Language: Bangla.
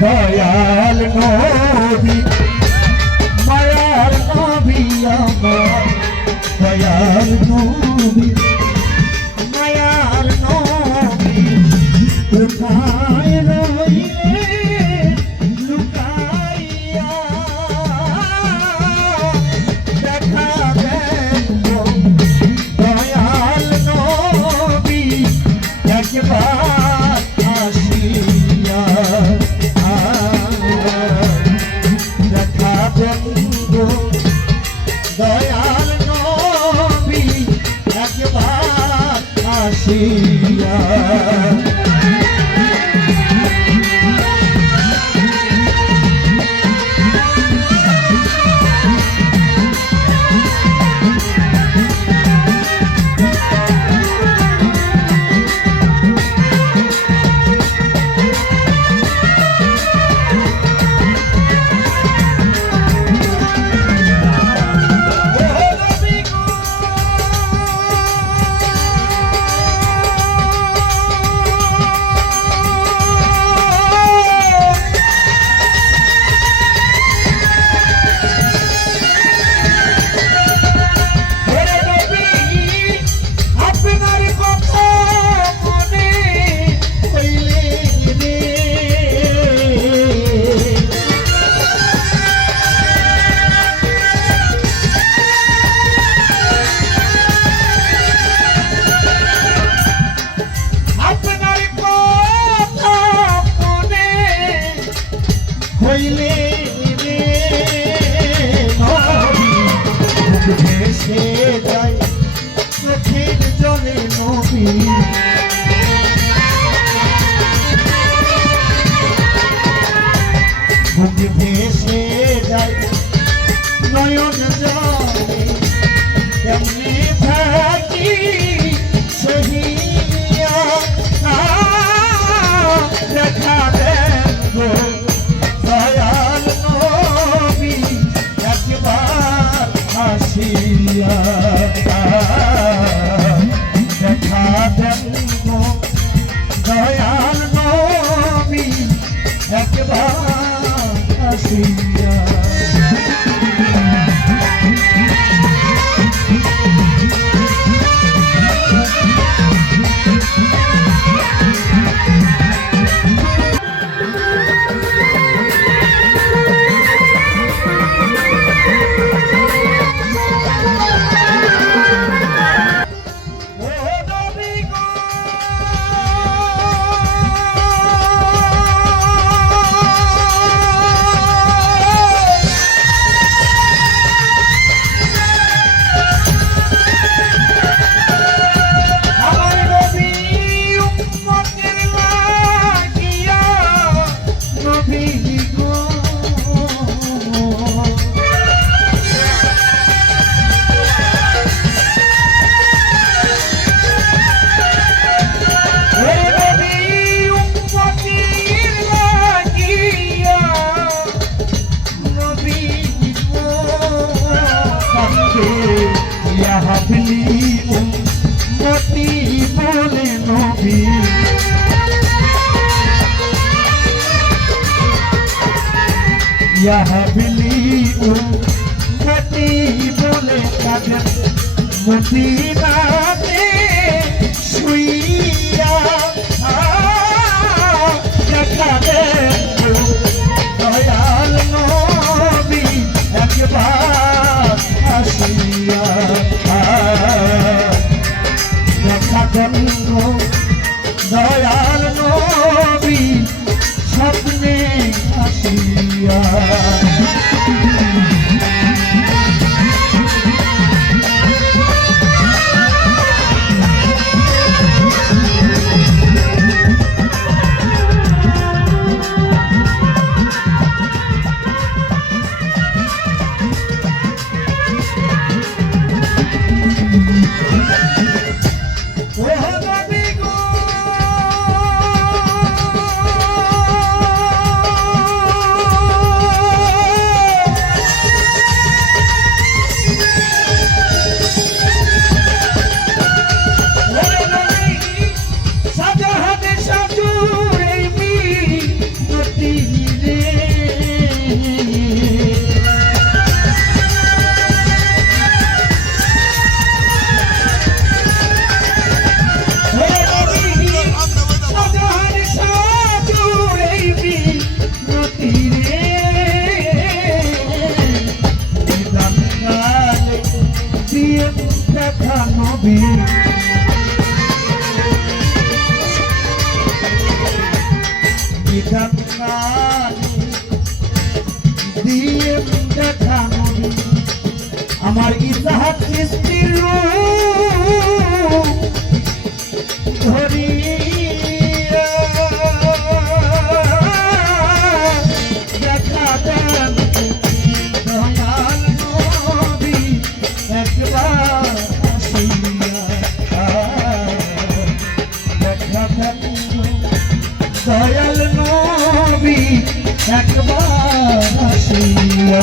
দয়াল নবী মায়াল নবী আমার দয়াল নবী মায়াল নবী কোথায় দয়াল নবী একবার আসিয়া হইলে You. ইয়াহাবলি উম্মতি বলে নবী। ইয়াহাবলি উম্মতি বলে কাদের মদিনাতে শুইয়া আ দেখাবে বিধান দিয়ে দেখা আমার ইসাহাত সৃষ্টির ধরি একবার আসিয়া